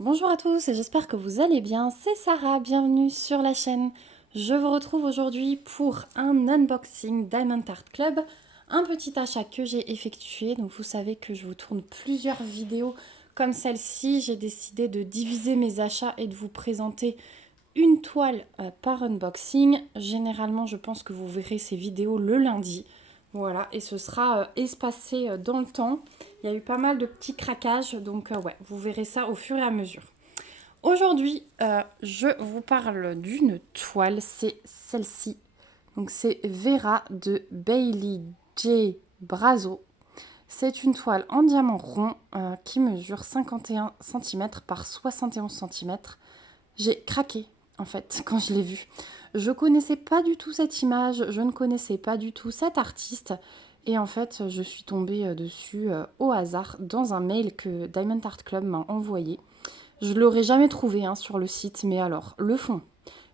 Bonjour à tous et j'espère que vous allez bien, c'est Sarah, bienvenue sur la chaîne. Je vous retrouve aujourd'hui pour un unboxing Diamond Art Club, un petit achat que j'ai effectué. Donc vous savez que je vous tourne plusieurs vidéos comme celle-ci. J'ai décidé de diviser mes achats et de vous présenter une toile par unboxing. Généralement je pense que vous verrez ces vidéos le lundi. Voilà, et ce sera espacé dans le temps. Il y a eu pas mal de petits craquages, donc ouais, vous verrez ça au fur et à mesure. Aujourd'hui, je vous parle d'une toile, c'est celle-ci. Donc c'est Vera de Bailey J. Brazo. C'est une toile en diamant rond qui mesure 51 cm par 71 cm. J'ai craqué en fait quand je l'ai vue. Je connaissais pas du tout cette image, je ne connaissais pas du tout cet artiste. Et en fait, je suis tombée dessus au hasard dans un mail que Diamond Art Club m'a envoyé. Je ne l'aurais jamais trouvé sur le site, mais alors, le fond,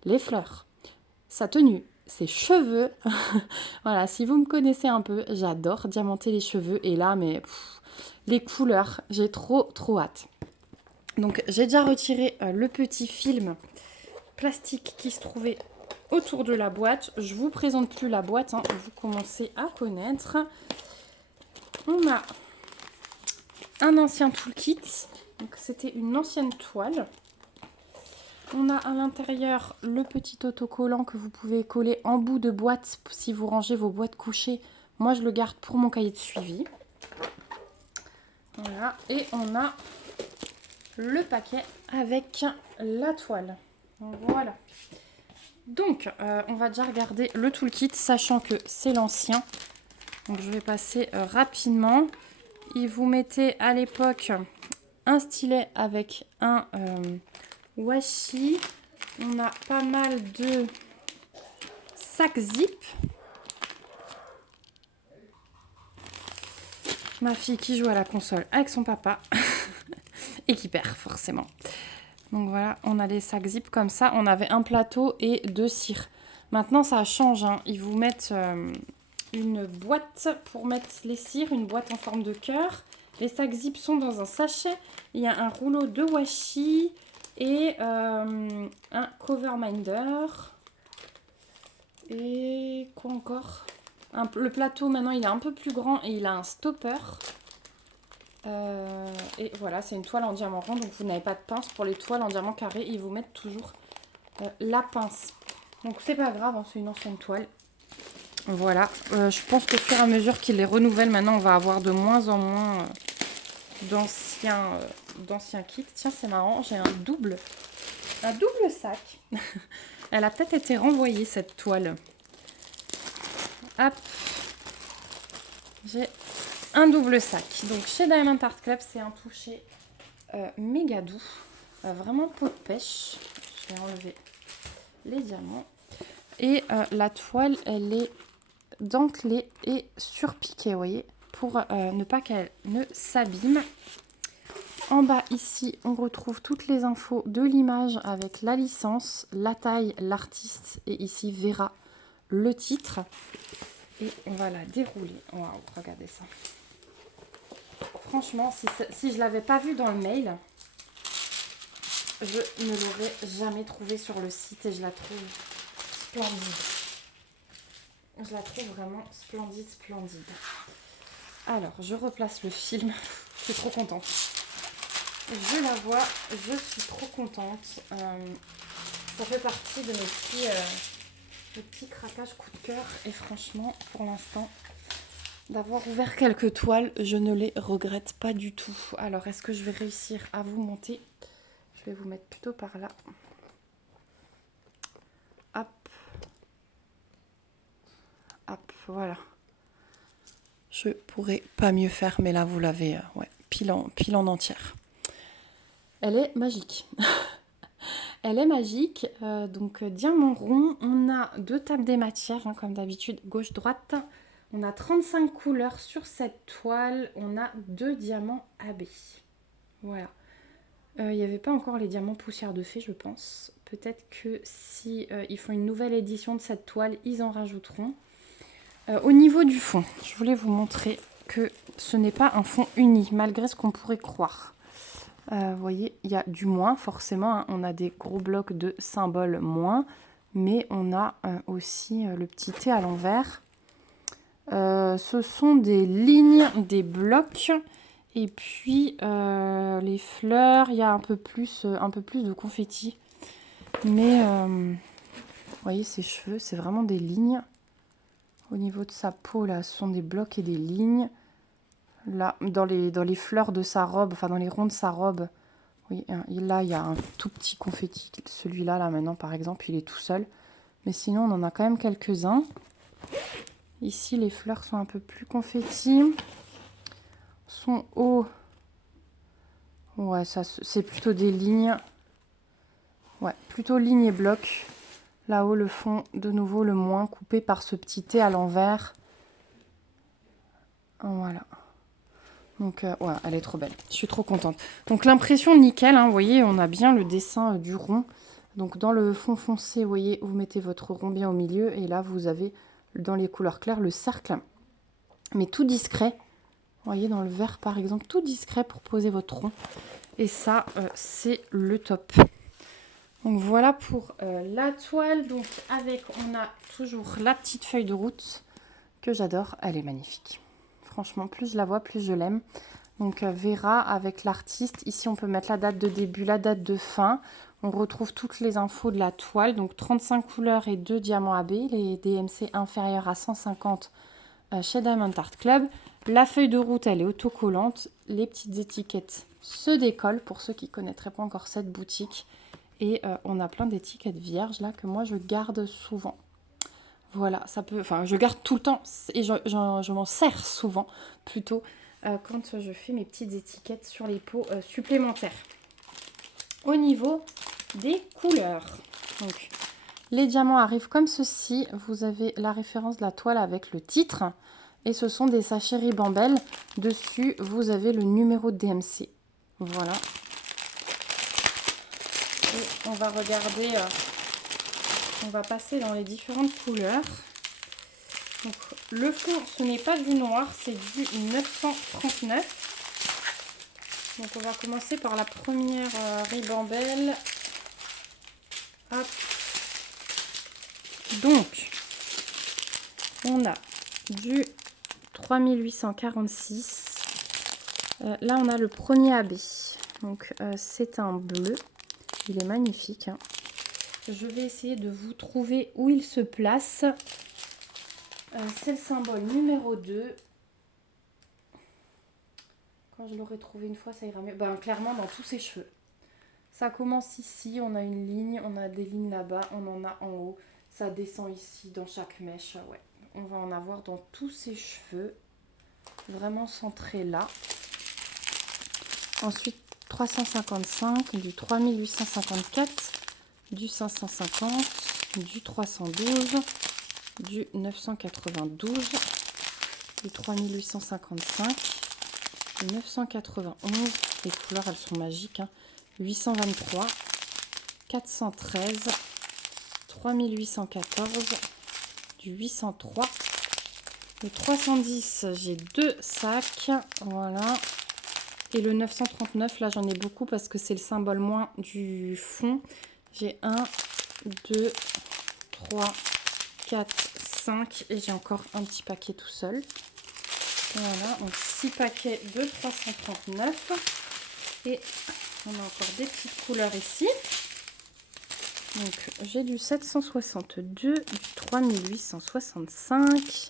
les fleurs, sa tenue, ses cheveux. Voilà, si vous me connaissez un peu, j'adore diamanter les cheveux. Et là, mais les couleurs, j'ai trop hâte. Donc, j'ai déjà retiré le petit film plastique qui se trouvait autour de la boîte. Je vous présente plus la boîte, vous commencez à connaître. On a un ancien toolkit. Donc, c'était une ancienne toile. On a à l'intérieur le petit autocollant que vous pouvez coller en bout de boîte si vous rangez vos boîtes couchées. Moi, je le garde pour mon cahier de suivi. Voilà. Et on a le paquet avec la toile. Voilà. Donc, on va déjà regarder le toolkit, sachant que c'est l'ancien. Donc, je vais passer rapidement. Il vous mettait à l'époque un stylet avec un washi. On a pas mal de sacs zip. Ma fille qui joue à la console avec son papa et qui perd forcément. Donc voilà, on a des sacs zip comme ça. On avait un plateau et deux cires. Maintenant ça change. Ils vous mettent une boîte pour mettre les cires, une boîte en forme de cœur. Les sacs zip sont dans un sachet. Il y a un rouleau de washi et un cover minder. Et quoi encore ? Le plateau maintenant il est un peu plus grand et il a un stopper. Et voilà, c'est une toile en diamant rond, donc vous n'avez pas de pince. Pour les toiles en diamant carré, ils vous mettent toujours la pince. Donc c'est pas grave, c'est une ancienne toile. Voilà, je pense qu'au fur et à mesure qu'ils les renouvellent, maintenant on va avoir de moins en moins d'anciens kits. Tiens, c'est marrant, j'ai un double sac. Elle a peut-être été renvoyée cette toile. Hop, j'ai un double sac. Donc chez Diamond Art Club, c'est un toucher méga doux. Vraiment peau de pêche. Je vais enlever les diamants. Et la toile, elle est dentelée et surpiquée, vous voyez, pour ne pas qu'elle ne s'abîme. En bas, ici, on retrouve toutes les infos de l'image avec la licence, la taille, l'artiste et ici, Vera, le titre. Et on va la dérouler. Waouh, regardez ça. Franchement, si je ne l'avais pas vu dans le mail, je ne l'aurais jamais trouvée sur le site et je la trouve splendide. Je la trouve vraiment splendide. Alors, je replace le film. Je suis trop contente. Je la vois, je suis trop contente. Ça fait partie de mes petits craquages coup de cœur. Et franchement, pour l'instant, d'avoir ouvert quelques toiles, je ne les regrette pas du tout. Alors, est-ce que je vais réussir à vous monter ? Je vais vous mettre plutôt par là. Hop. Hop, voilà. Je pourrais pas mieux faire, mais là, vous l'avez pile en entière. Elle est magique. Elle est magique. Donc, diamant rond. On a deux tables des matières, comme d'habitude, gauche-droite. On a 35 couleurs sur cette toile. On a 2 diamants AB. Voilà. Il n'y avait pas encore les diamants poussière de fée, je pense. Peut-être que si ils font une nouvelle édition de cette toile, ils en rajouteront. Au niveau du fond, je voulais vous montrer que ce n'est pas un fond uni, malgré ce qu'on pourrait croire. Vous voyez, il y a du moins, forcément. Hein, on a des gros blocs de symboles moins. Mais on a aussi le petit T à l'envers. Ce sont des lignes, des blocs. Et puis, les fleurs, il y a un peu plus de confetti. Mais, vous voyez, ses cheveux, c'est vraiment des lignes. Au niveau de sa peau, là, ce sont des blocs et des lignes. Là, dans les fleurs de sa robe, enfin dans les ronds de sa robe, oui, là, il y a un tout petit confetti. Celui-là, là, maintenant, par exemple, il est tout seul. Mais sinon, on en a quand même quelques-uns. Ici, les fleurs sont un peu plus confetti. Son haut, ouais, ça, c'est plutôt des lignes. Ouais, plutôt lignes et blocs. Là-haut, le fond, de nouveau, le moins coupé par ce petit T à l'envers. Voilà. Donc, ouais, elle est trop belle. Je suis trop contente. Donc, l'impression nickel, hein, vous voyez, on a bien le dessin du rond. Donc, dans le fond foncé, vous voyez, vous mettez votre rond bien au milieu. Et là, vous avez, dans les couleurs claires, le cercle. Mais tout discret. Vous voyez, dans le vert, par exemple, tout discret pour poser votre rond. Et ça, c'est le top. Donc, voilà pour la toile. Donc, on a toujours la petite feuille de route que j'adore. Elle est magnifique. Franchement, plus je la vois, plus je l'aime. Donc Vera avec l'artiste. Ici, on peut mettre la date de début, la date de fin. On retrouve toutes les infos de la toile. Donc 35 couleurs et 2 diamants AB. Les DMC inférieurs à 150 chez Diamond Art Club. La feuille de route, elle est autocollante. Les petites étiquettes se décollent pour ceux qui ne connaîtraient pas encore cette boutique. Et on a plein d'étiquettes vierges là que moi, je garde souvent. Voilà, ça peut, enfin, je garde tout le temps et je m'en sers souvent plutôt quand je fais mes petites étiquettes sur les pots supplémentaires. Au niveau des couleurs, donc les diamants arrivent comme ceci. Vous avez la référence de la toile avec le titre et ce sont des sachets Ribambelle. Dessus, vous avez le numéro de DMC. Voilà. Et on va regarder, on va passer dans les différentes couleurs. Donc, le fond, ce n'est pas du noir, c'est du 939. Donc, on va commencer par la première ribambelle. Hop. Donc, on a du 3846. Là, on a le premier AB. Donc, c'est un bleu. Il est magnifique. Hein. Je vais essayer de vous trouver où il se place. C'est le symbole numéro 2. Quand je l'aurai trouvé une fois, ça ira mieux. Ben, clairement, dans tous ses cheveux. Ça commence ici, on a une ligne, on a des lignes là-bas, on en a en haut. Ça descend ici, dans chaque mèche. Ouais. On va en avoir dans tous ses cheveux. Vraiment centré là. Ensuite, 355, du 3854, du 550, du 312, du 992, du 3855, du 991, les couleurs elles sont magiques, hein, 823, 413, 3814, du 803, le 310, j'ai 2 sacs, voilà, et le 939, là j'en ai beaucoup parce que c'est le symbole moins du fond, j'ai 1, 2, 3, 4, 5 et j'ai encore un petit paquet tout seul. Voilà, donc 6 paquets de 339 et on a encore des petites couleurs ici. Donc j'ai du 762, du 3865,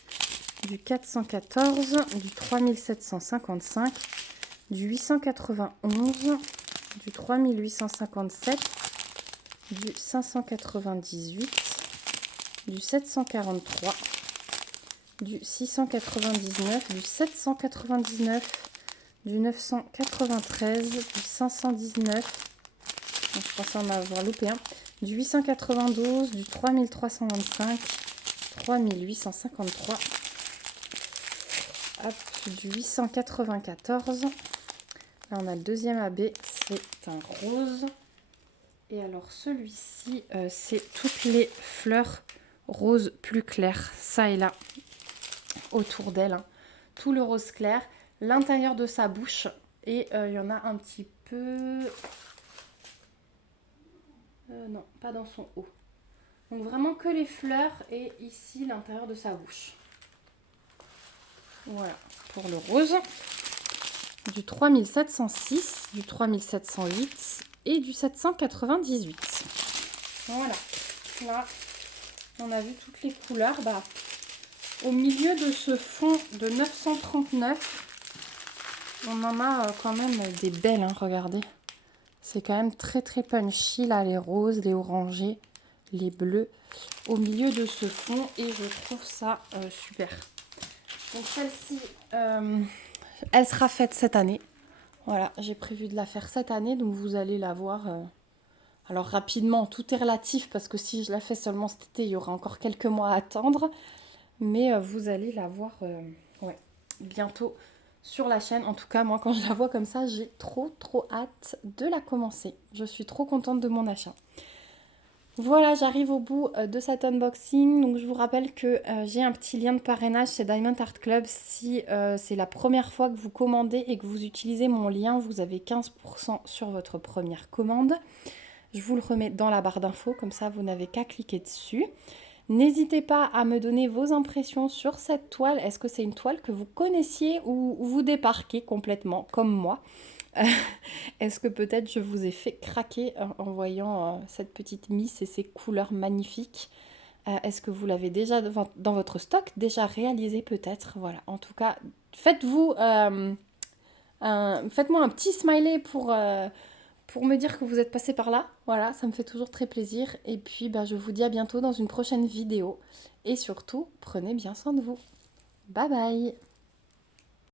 du 414, du 3755, du 891, du 3857, du 598, du 743, du 699, du 799, du 993, du 519, je pensais en avoir loupé un, du 892, du 3325, 3853, hop, du 894. Là on a le deuxième AB, c'est un rose. Et alors celui-ci, c'est toutes les fleurs roses plus claires, ça et là, autour d'elle. Hein. Tout le rose clair, l'intérieur de sa bouche et il y en a un petit peu... non, pas dans son haut. Donc vraiment que les fleurs et ici l'intérieur de sa bouche. Voilà, pour le rose. Du 3706, du 3708 et du 798. Voilà, là, on a vu toutes les couleurs. Bah, au milieu de ce fond de 939, on en a quand même des belles, hein, regardez. C'est quand même très très punchy, là, les roses, les orangés, les bleus, au milieu de ce fond, et je trouve ça super. Donc celle-ci, elle sera faite cette année. Voilà, j'ai prévu de la faire cette année, donc vous allez la voir. Alors rapidement, tout est relatif, parce que si je la fais seulement cet été, il y aura encore quelques mois à attendre. Mais vous allez la voir ouais, bientôt sur la chaîne. En tout cas, moi, quand je la vois comme ça, j'ai trop hâte de la commencer. Je suis trop contente de mon achat. Voilà, j'arrive au bout de cet unboxing. Donc, je vous rappelle que j'ai un petit lien de parrainage chez Diamond Art Club. Si c'est la première fois que vous commandez et que vous utilisez mon lien, vous avez 15% sur votre première commande. Je vous le remets dans la barre d'infos, comme ça, vous n'avez qu'à cliquer dessus. N'hésitez pas à me donner vos impressions sur cette toile. Est-ce que c'est une toile que vous connaissiez ou vous débarquez complètement, comme moi? Est-ce que peut-être je vous ai fait craquer en voyant cette petite miss et ces couleurs magnifiques? Est-ce que vous l'avez déjà dans votre stock, déjà réalisé peut-être? Voilà, en tout cas, faites-moi un petit smiley pour me dire que vous êtes passé par là. Voilà, ça me fait toujours très plaisir. Et puis, bah, je vous dis à bientôt dans une prochaine vidéo. Et surtout, prenez bien soin de vous. Bye bye!